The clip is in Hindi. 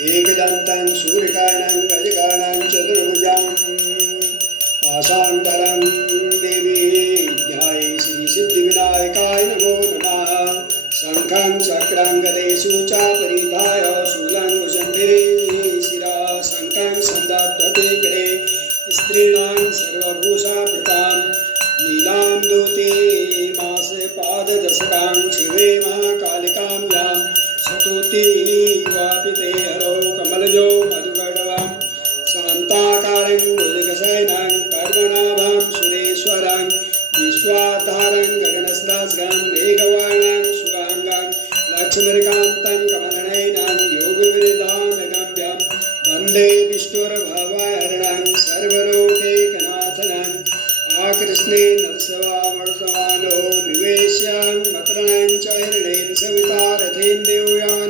एकदन्तं सूर्यकाणं गजकाणं चतुर्भुजं आशान्तरं देवी ध्याये श्रीसिद्धिविनायकाय नमो नमः। शङ्खं चक्रं गदेषु च परिधाय शूलं कुशम्भिरे शिरा शङ्खं सन्धात्वते करे स्त्रीणां सर्वभूषाभृतां नीलां दूते मासपाददशकां शिवे महाकालिकां यां सतुति वापिते हरो कमलजो मधुगढवां शान्ताकारं भुजगशयनं पर्वनाभं सुरेश्वरं विश्वाधारं गगनसहस्रं मेघवर्णं शुभाङ्गं लक्ष्मीकान्तं कमलनयनं योगविरदानगम्यं वन्दे विष्णुर्भवहरणं सर्वलोकैकनाथनं आकृष्णे नरसवामर्षमाणो निवेश्यं मतरणं च हिरण्येन सविता रथेन देवयान